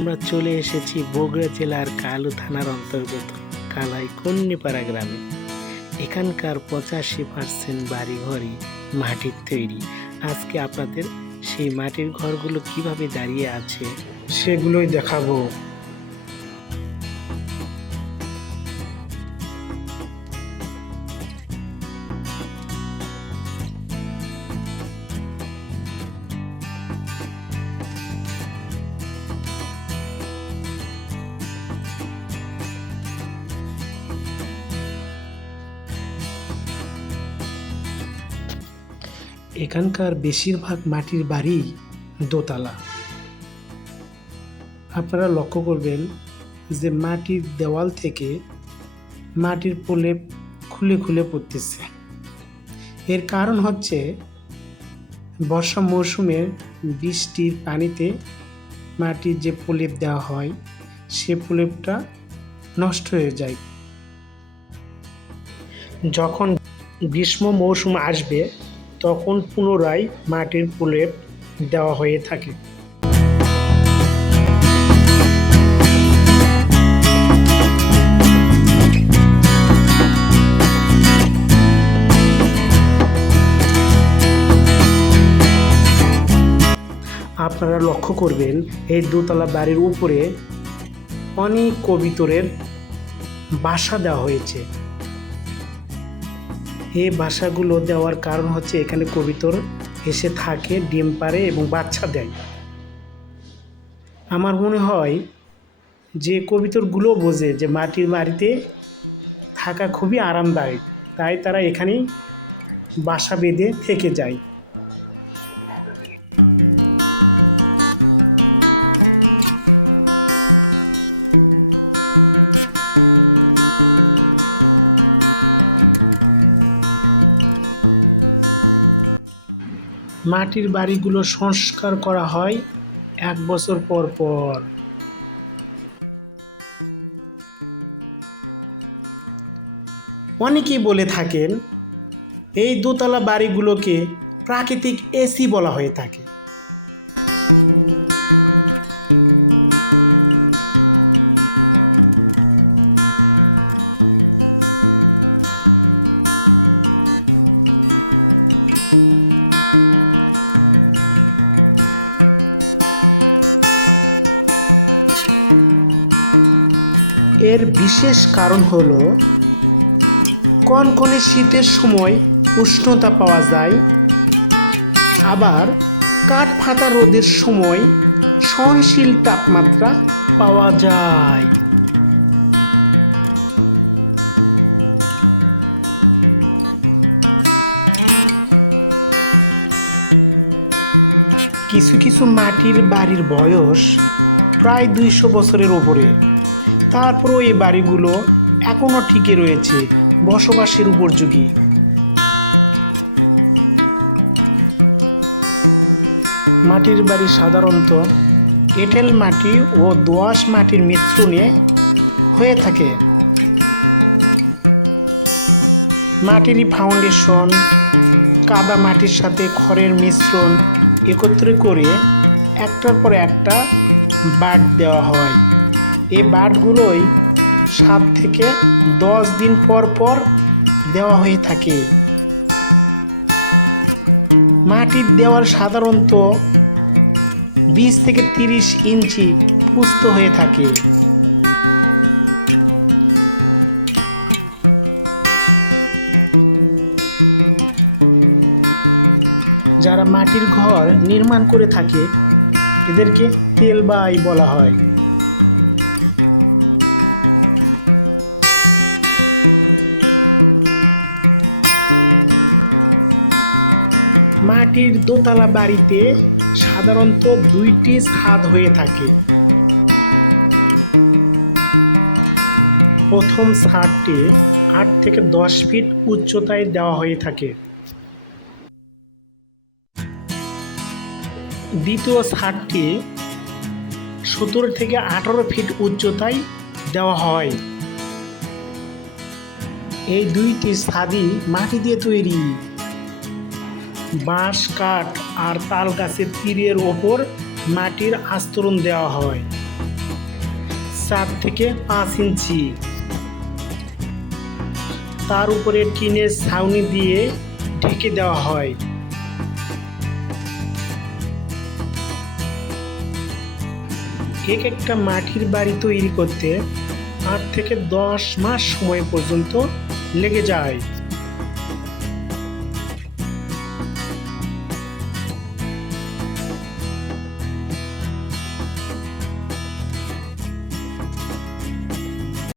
আমরা চলে এসেছি বগুড়া জেলার কালু থানার অন্তর্গত কালাই কন্যিপাড়া গ্রামে। এখানকার পঁচাশি পার্সেন্ট বাড়িঘরই মাটির তৈরি। আজকে আপনাদের সেই মাটির ঘরগুলো কীভাবে দাঁড়িয়ে আছে, সেগুলোই দেখাবো। এখানকার বেশিরভাগ মাটির বাড়ি দোতলা। আপনারা লক্ষ্য করবেন যে মাটির দেওয়াল থেকে মাটির প্রলেপ খুলে খুলে পড়তেছে। এর কারণ হচ্ছে বর্ষা মৌসুমে বৃষ্টির পানিতে মাটির যে প্রলেপ দেওয়া হয়, সে প্রলেপটা নষ্ট হয়ে যায়। যখন গ্রীষ্ম মৌসুম আসবে তখন পুনরায় মাটির প্রলেপ দেওয়া হয়ে থাকে। আপনারা লক্ষ্য করবেন, এই দোতলা বাড়ির উপরে অনেক কবিতরের বাসা দেওয়া হয়েছে। এই বাসাগুলো দেওয়ার কারণ হচ্ছে এখানে কবিতর এসে থাকে, ডিম পারে এবং বাচ্চা দেয়। আমার মনে হয় যে কবিতরগুলো বোঝে যে মাটির বাড়িতে থাকা খুবই আরামদায়ক, তাই তারা এখানেই বাসা বেঁধে থেকে যায়। মাটির বাড়িগুলো সংস্কার করা হয় এক বছর পর পর। অনেকেই বলে থাকেন, এই দোতলা বাড়িগুলোকে প্রাকৃতিক এসি বলা হয়ে থাকে। এর বিশেষ কারণ হল, কনকনে শীতের সময় উষ্ণতা পাওয়া যায়, আবার কাঠ ফাটা রোদের সময় সহনশীল তাপমাত্রা পাওয়া যায়। কিছু কিছু মাটির বাড়ির বয়স প্রায় দুইশো বছরের ওপরে তারপরেও এই বাড়িগুলো এখনও ঠিকই রয়েছে বসবাসের উপযোগী। মাটির বাড়ি সাধারণত এঁটেল মাটি ও দোআঁশ মাটির মিশ্রণে হয়ে থাকে। মাটিরই ফাউন্ডেশন কাদা মাটির সাথে খড়ের মিশ্রণ একত্রে করে একটার পর একটা বাট দেওয়া হয়। এই বাটগুলোই সাত থেকে দশ দিন পর পর দেওয়া হয়ে থাকে। মাটির দেওয়াল সাধারণত বিশ থেকে তিরিশ ইঞ্চি পুস্ত হয়ে থাকে। যারা মাটির ঘর নির্মাণ করে থাকে, এদেরকে তেলবাই বলা হয়। মাটির দোতলা বাড়িতে সাধারণত দুইটি ছাদ হয়ে থাকে। প্রথম ছাদটি আট থেকে দশ ফিট উচ্চতায় দেওয়া হয়ে থাকে। দ্বিতীয় ছাদটি সতেরো থেকে আঠারো ফিট উচ্চতায় দেওয়া হয়। এই দুইটি ছাদই মাটি দিয়ে তৈরি। বাঁশ, কাঠ আর তাল গাছের তীরের ওপর মাটির আস্তরণ দেওয়া হয়। চার থেকে পাঁচ ইঞ্চি। তার উপরে টিনের ছাউনি দিয়ে ঢেকে দেওয়া হয়। এক একটা মাটির বাড়ি তৈরি করতে আট থেকে দশ মাস সময় পর্যন্ত লেগে যায়।